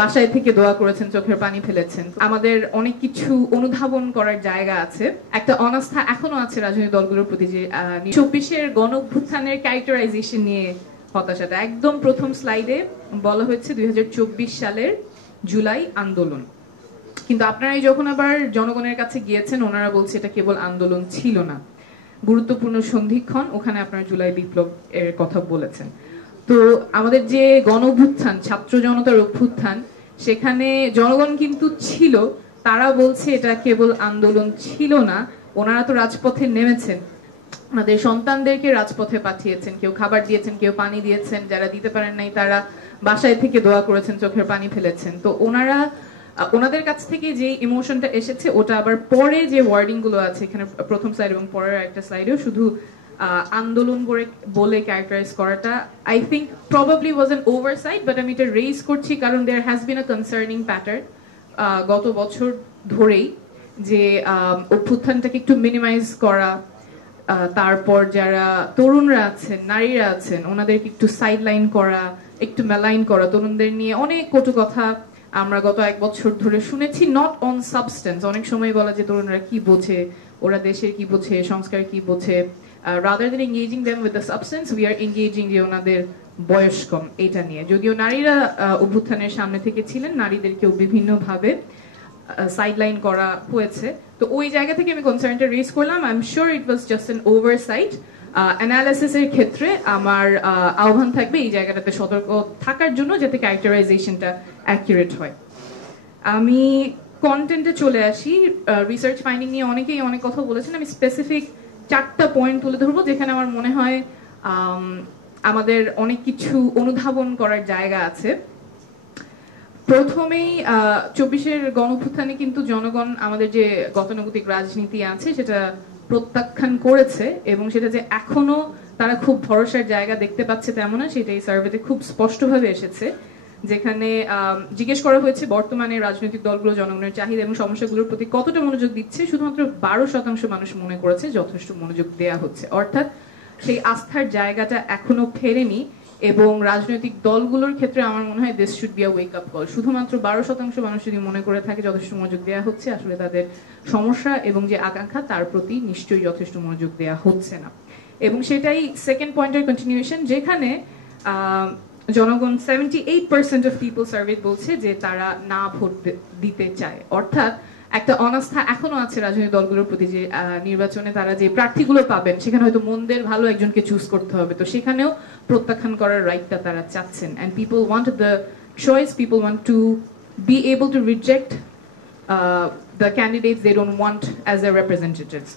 বাসায় থেকে দোয়া করেছেন, চোখের পানি ফেলেছেন। আমাদের অনেক কিছু অনুধাবন করার জায়গা আছে, একটা অনাস্থা এখনো আছে রাজনৈতিক দলগুলোর প্রতি, যে 24-এর গণ অভ্যুত্থানের ক্যারেক্টারাইজেশন নিয়ে হতাশাটা। একদম প্রথম স্লাইডে বলা হয়েছে 2024 সালের জুলাই আন্দোলন, কিন্তু আপনারাই যখন আবার জনগণের কাছে গিয়েছেন, ওনারা বলছে এটা কেবল আন্দোলন ছিল না, গুরুত্বপূর্ণ সন্ধিক্ষণ, ওখানে আপনারা জুলাই বিপ্লব এর কথা বলেছেন। তো আমাদের যে গণ অভ্যুত্থান, ছাত্র জনতার অভ্যুত্থান, সেখানে জনগণ কিন্তু ছিল, তারা বলছে এটা কেবল আন্দোলন ছিল না। ওনারা তো রাজপথে নেমেছেন, আমাদের সন্তানদেরকে রাজপথে পাঠিয়েছেন, কেউ খাবার দিয়েছেন, কেউ পানি দিয়েছেন, যারা দিতে পারেন নাই তারা বাসায় থেকে দোয়া করেছেন, চোখের পানি ফেলেছেন। তো ওনাদের কাছ থেকে যে ইমোশনটা এসেছে, ওটা আবার পরে যে ওয়ার্ডিং গুলো আছে এখানে প্রথম স্লাইড এবং পরের একটা স্লাইডেও শুধু আন্দোলন বলে ক্যারেক্টারাইজ করাটা I think probably was an oversight, but আমি এটা রেইজ করছি কারণ there has been a concerning pattern গত বছর ধরেই, যে অভ্যুত্থানটাকে একটু মিনিমাইজ করা, তারপর যারা তরুণরা আছেন, নারীরা আছেন, ওনাদেরকে একটু সাইডলাইন করা, একটু মেলাইন করা, তরুণদের নিয়ে অনেক কটু কথা আমরা গত এক বছর ধরে শুনেছি, নট অন সাবস্টেন্স। অনেক সময় বলা যে তরুণরা কি বোঝে, ওরা দেশের কি বোঝে, সংস্কার কি বোঝে, rather than engaging them with the substance we are engaging যে ওনাদের বয়স কম, এটা নিয়ে। যদিও নারীরা অভ্যুত্থানের সামনে থেকে ছিলেন, নারীদেরকেও বিভিন্নভাবে সাইডলাইন করা হয়েছে। তো ওই জায়গা থেকে আমি কনসার্নটা রেজ করলাম। I am sure it was just an oversight. অ্যানালিসিসের ক্ষেত্রে আমার আহ্বান থাকবে এই জায়গাটাতে সতর্ক থাকার জন্য, যাতে ক্যারেক্টারাইজেশনটা অ্যাকিউরেট হয়। আমি কন্টেন্টে চলে আসি। রিসার্চ ফাইন্ডিং নিয়ে অনেকেই অনেক কথা বলেছেন, আমি স্পেসিফিক 4টা পয়েন্ট তুলে ধরবো যেখানে আমার মনে হয় আমাদের অনেক কিছু অনুধাবন করার জায়গা আছে। প্রথমেই 24-এর গণঅভ্যুত্থানে কিন্তু জনগণ আমাদের যে গতানুগতিক রাজনীতি আছে সেটা প্রত্যাখ্যান করেছে, এবং সেটা যে এখনো তারা খুব ভরসার জায়গা দেখতে পাচ্ছে তেমন না, সেটা এই সার্ভেতে খুব স্পষ্টভাবে এসেছে। যেখানে জিজ্ঞেস করা হয়েছে বর্তমানে রাজনৈতিক দলগুলো জনগণের চাহিদা এবং সমস্যাগুলোর প্রতি কতটা মনোযোগ দিচ্ছে, শুধুমাত্র 12% মানুষ মনে করেছে যথেষ্ট মনোযোগ দেয়া হচ্ছে। অর্থাৎ সেই আস্থার জায়গাটা এখনো ফেরেনি, এবং রাজনৈতিক দলগুলোর ক্ষেত্রে আমার মনে হয় this should be a wake up call. শুধুমাত্র 12% মানুষ যদি মনে করে থাকে যথেষ্ট মনোযোগ দেওয়া হচ্ছে, আসলে তাদের সমস্যা এবং যে আকাঙ্ক্ষা তার প্রতি নিশ্চয়ই যথেষ্ট মনোযোগ দেওয়া হচ্ছে না। এবং সেটাই সেকেন্ড পয়েন্টের কন্টিনিউশন, যেখানে জনগণ 78% অফ পিপল সার্ভে বলছে যে তারা না ভোট দিতে চায়। অর্থাৎ একটা অনাস্থা এখনো আছে রাজনৈতিক দলগুলোর প্রতি, যে নির্বাচনে তারা যে প্রার্থীগুলো পাবেন সেখানে হয়তো মন্দের ভালো একজনকে চুজ করতে হবে, তো সেখানেও প্রত্যাখ্যান করার রাইটটা তারা চাচ্ছেন। And people want the choice, people want to be able to reject the candidates they don't want as their representatives.